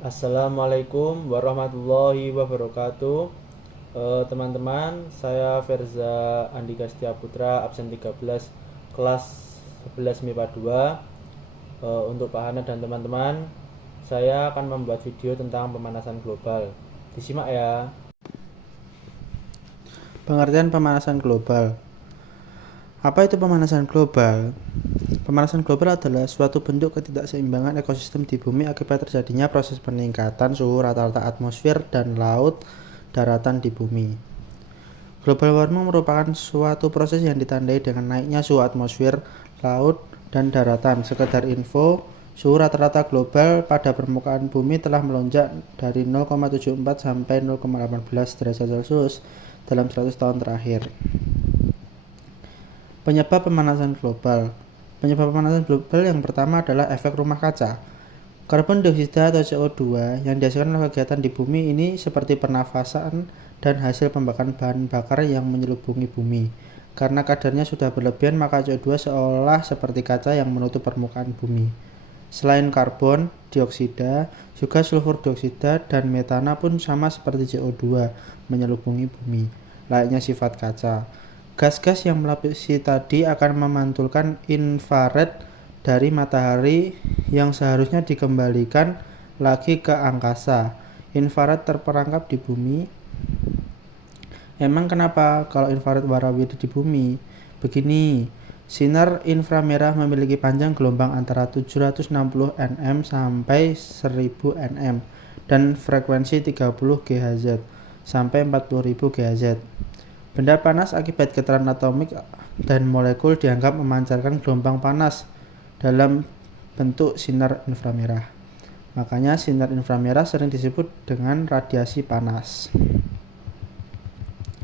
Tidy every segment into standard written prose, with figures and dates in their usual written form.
Assalamualaikum warahmatullahi wabarakatuh. Teman-teman, saya Verza Andika Setia Putra, absen 13, kelas 11 MIPA 2. Untuk Pak Hana dan teman-teman, saya akan membuat video tentang pemanasan global. Disimak ya. Pengertian pemanasan global. Apa itu pemanasan global? Pemanasan global adalah suatu bentuk ketidakseimbangan ekosistem di bumi akibat terjadinya proses peningkatan suhu rata-rata atmosfer dan laut daratan di bumi. Global warming merupakan suatu proses yang ditandai dengan naiknya suhu atmosfer, laut, dan daratan. Sekedar info, suhu rata-rata global pada permukaan bumi telah melonjak dari 0,74 sampai 0,18 derajat Celcius dalam 100 tahun terakhir. Penyebab pemanasan global. Penyebab pemanasan global yang pertama adalah efek rumah kaca. Karbon dioksida atau CO2 yang dihasilkan oleh kegiatan di bumi ini seperti pernafasan dan hasil pembakaran bahan bakar yang menyelubungi bumi. Karena kadarnya sudah berlebihan, maka CO2 seolah seperti kaca yang menutup permukaan bumi. Selain karbon dioksida, juga sulfur dioksida dan metana pun sama seperti CO2 menyelubungi bumi, layaknya sifat kaca. Gas-gas yang melapisi tadi akan memantulkan infrared dari matahari yang seharusnya dikembalikan lagi ke angkasa. Infrared terperangkap di bumi. Emang kenapa kalau infrared warawiri di bumi? Begini, sinar inframerah memiliki panjang gelombang antara 760 nm sampai 1000 nm dan frekuensi 30 GHz sampai 40.000 GHz. Benda panas akibat getaran atomik dan molekul dianggap memancarkan gelombang panas dalam bentuk sinar inframerah. Makanya sinar inframerah sering disebut dengan radiasi panas.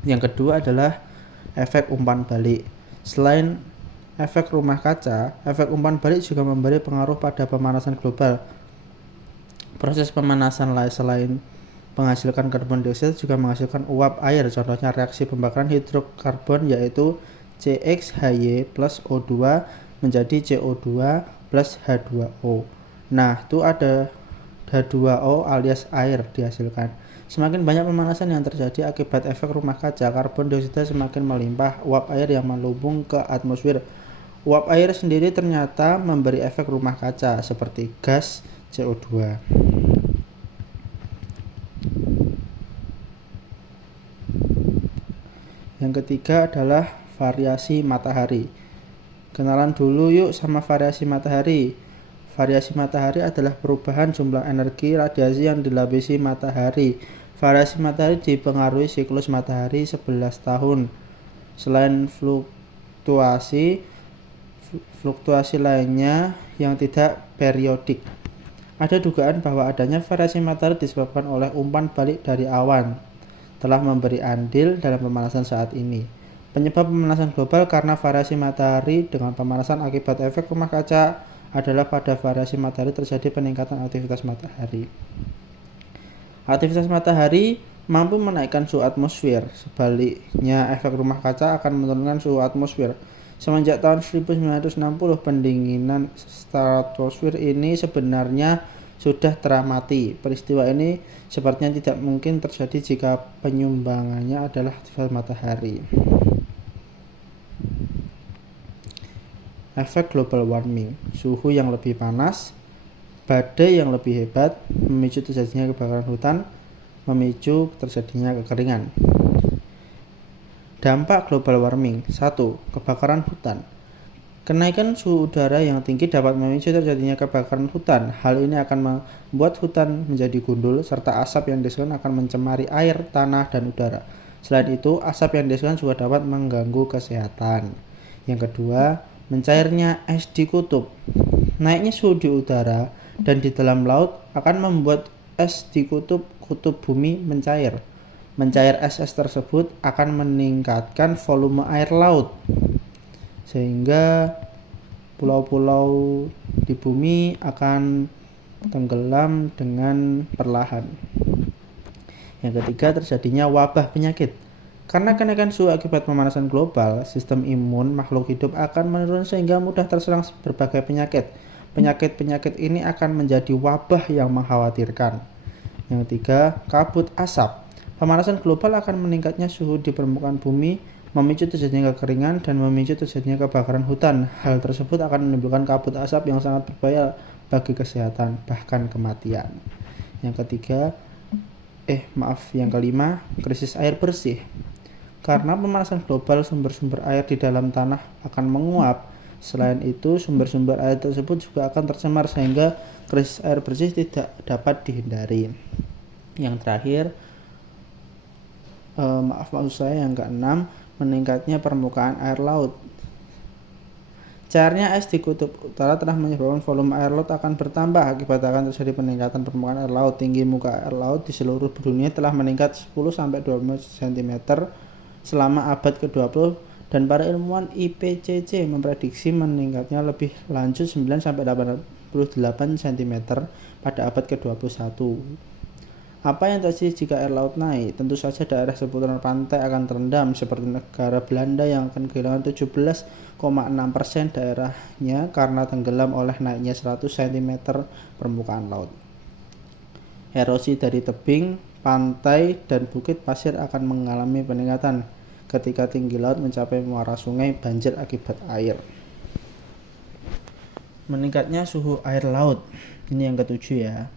Yang kedua adalah efek umpan balik. Selain efek rumah kaca, efek umpan balik juga memberi pengaruh pada pemanasan global. Proses pemanasan selain menghasilkan karbon dioksida juga menghasilkan uap air. Contohnya reaksi pembakaran hidrokarbon yaitu CXHY plus O2 menjadi CO2 plus H2O. Nah, itu ada H2O alias air dihasilkan. Semakin banyak pemanasan yang terjadi akibat efek rumah kaca, karbon dioksida semakin melimpah uap air yang melubung ke atmosfer. Uap air sendiri ternyata memberi efek rumah kaca seperti gas CO2. Yang ketiga adalah variasi matahari. Kenalan dulu yuk sama variasi matahari. Variasi matahari adalah perubahan jumlah energi radiasi yang dilapisi matahari. Variasi matahari dipengaruhi siklus matahari 11 tahun. Selain fluktuasi lainnya yang tidak periodik. Ada dugaan bahwa adanya variasi matahari disebabkan oleh umpan balik dari awan telah memberi andil dalam pemanasan saat ini. Penyebab pemanasan global karena variasi matahari dengan pemanasan akibat efek rumah kaca adalah pada variasi matahari terjadi peningkatan aktivitas matahari. Aktivitas matahari mampu menaikkan suhu atmosfer. Sebaliknya, efek rumah kaca akan menurunkan suhu atmosfer. Semenjak tahun 1960, pendinginan stratosfer ini sebenarnya sudah teramati. Peristiwa ini sepertinya tidak mungkin terjadi jika penyumbangannya adalah aktivitas matahari. Efek global warming, suhu yang lebih panas, badai yang lebih hebat, memicu terjadinya kebakaran hutan, memicu terjadinya kekeringan. Dampak global warming. 1. Kebakaran hutan. Kenaikan suhu udara yang tinggi dapat memicu terjadinya kebakaran hutan. Hal ini akan membuat hutan menjadi gundul, serta asap yang dihasilkan akan mencemari air, tanah, dan udara. Selain itu, asap yang dihasilkan juga dapat mengganggu kesehatan. Yang kedua, mencairnya es di kutub. Naiknya suhu di udara dan di dalam laut akan membuat es di kutub bumi mencair. Mencair es tersebut akan meningkatkan volume air laut, sehingga pulau-pulau di bumi akan tenggelam dengan perlahan. Yang ketiga, terjadinya wabah penyakit. Karena kenaikan suhu akibat pemanasan global, sistem imun makhluk hidup akan menurun sehingga mudah terserang berbagai penyakit. Penyakit-penyakit ini akan menjadi wabah yang mengkhawatirkan. Yang ketiga, kabut asap. Pemanasan global akan meningkatnya suhu di permukaan bumi, memicu terjadinya kekeringan dan memicu terjadinya kebakaran hutan. Hal tersebut akan menimbulkan kabut asap yang sangat berbahaya bagi kesehatan, bahkan kematian. Yang kelima, krisis air bersih. Karena pemanasan global, sumber-sumber air di dalam tanah akan menguap. Selain itu, sumber-sumber air tersebut juga akan tercemar sehingga krisis air bersih tidak dapat dihindari. Yang terakhir, yang keenam, meningkatnya permukaan air laut. Cairnya es di kutub utara telah menyebabkan volume air laut akan bertambah. Akibat akan terjadi peningkatan permukaan air laut. Tinggi muka air laut di seluruh dunia telah meningkat 10-20 cm selama abad ke-20 dan para ilmuwan IPCC memprediksi meningkatnya lebih lanjut 9-88 cm pada abad ke-21. Apa yang terjadi jika air laut naik? Tentu saja daerah seputaran pantai akan terendam, seperti negara Belanda yang akan kehilangan 17,6% daerahnya karena tenggelam oleh naiknya 100 cm permukaan laut. Erosi dari tebing, pantai, dan bukit pasir akan mengalami peningkatan ketika tinggi laut mencapai muara sungai, banjir akibat air. Meningkatnya suhu air laut. Ini yang ketujuh ya.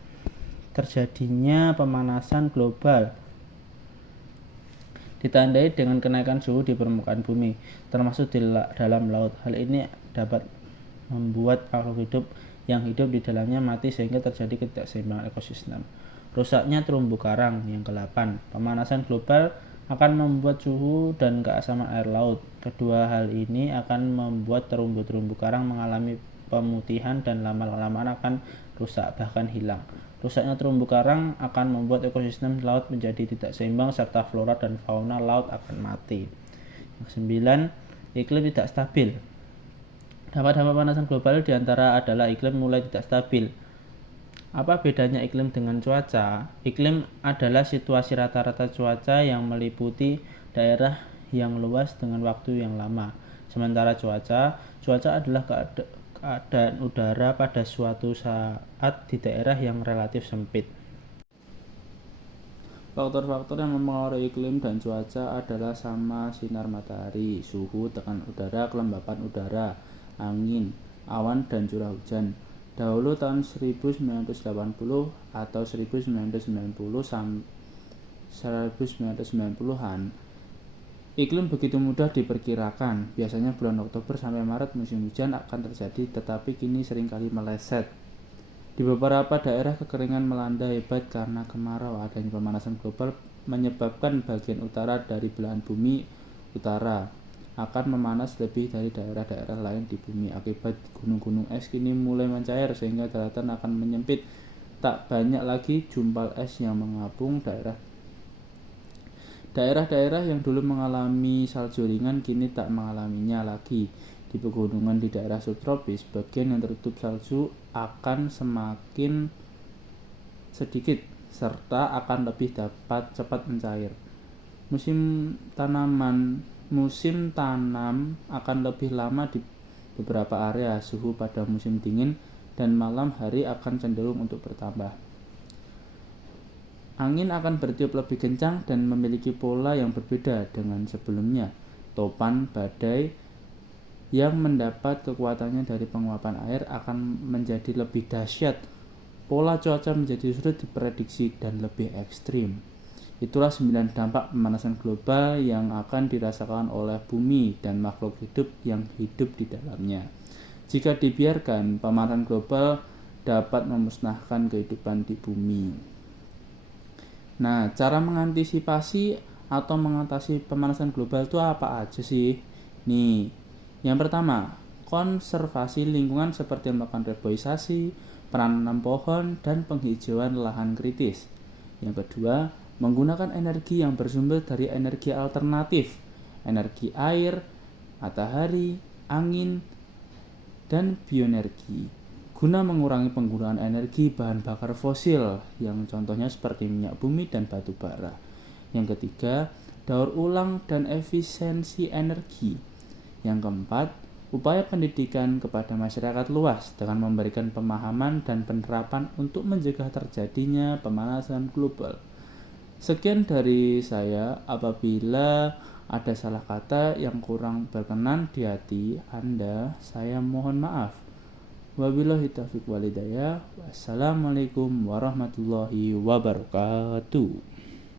Terjadinya pemanasan global ditandai dengan kenaikan suhu di permukaan bumi, termasuk di dalam laut. Hal ini dapat membuat makhluk hidup yang hidup di dalamnya mati sehingga terjadi ketidakseimbangan ekosistem. Rusaknya terumbu karang. Yang ke-8, pemanasan global akan membuat suhu dan keasaman air laut. Kedua hal ini akan membuat terumbu karang mengalami pemutihan dan lama-lama akan rusak bahkan hilang. Rusaknya terumbu karang akan membuat ekosistem laut menjadi tidak seimbang serta flora dan fauna laut akan mati. Yang 9, iklim tidak stabil. Dampak-dampak pemanasan global diantara adalah iklim mulai tidak stabil. Apa bedanya iklim dengan cuaca? Iklim adalah situasi rata-rata cuaca yang meliputi daerah yang luas dengan waktu yang lama. Sementara cuaca adalah keadaan udara pada suatu saat di daerah yang relatif sempit. Faktor-faktor yang mempengaruhi iklim dan cuaca adalah sama sinar matahari, suhu, tekanan udara, kelembapan udara, angin, awan, dan curah hujan. Dahulu tahun 1980 atau 1990-an, iklim begitu mudah diperkirakan. Biasanya bulan Oktober sampai Maret musim hujan akan terjadi, tetapi kini seringkali meleset. Di beberapa daerah kekeringan melanda hebat karena kemarau. Adanya pemanasan global menyebabkan bagian utara dari belahan bumi utara akan memanas lebih dari daerah-daerah lain di bumi. Akibat gunung-gunung es kini mulai mencair sehingga daratan akan menyempit. Tak banyak lagi jumpal es yang mengapung. Daerah-daerah yang dulu mengalami salju ringan kini tak mengalaminya lagi. Di pegunungan di daerah subtropis, bagian yang tertutup salju akan semakin sedikit serta akan lebih dapat cepat mencair. Musim tanam akan lebih lama di beberapa area. Suhu pada musim dingin dan malam hari akan cenderung untuk bertambah. Angin akan bertiup lebih kencang dan memiliki pola yang berbeda dengan sebelumnya. Topan badai yang mendapat kekuatannya dari penguapan air akan menjadi lebih dahsyat. Pola cuaca menjadi sulit diprediksi dan lebih ekstrim. Itulah 9 dampak pemanasan global yang akan dirasakan oleh bumi dan makhluk hidup yang hidup di dalamnya. Jika dibiarkan, pemanasan global dapat memusnahkan kehidupan di bumi. Nah, cara mengantisipasi atau mengatasi pemanasan global itu apa aja sih? Nih, yang pertama, konservasi lingkungan seperti melakukan reboisasi, penanaman pohon, dan penghijauan lahan kritis. Yang kedua, menggunakan energi yang bersumber dari energi alternatif, energi air, matahari, angin, dan bioenergi, guna mengurangi penggunaan energi bahan bakar fosil yang contohnya seperti minyak bumi dan batu bara. Yang ketiga, daur ulang dan efisiensi energi. Yang keempat, upaya pendidikan kepada masyarakat luas dengan memberikan pemahaman dan penerapan untuk mencegah terjadinya pemanasan global. Sekian dari saya. Apabila ada salah kata yang kurang berkenan di hati Anda, saya mohon maaf. Wabillahi taufiq walhidayah. Wassalamualaikum warahmatullahi wabarakatuh.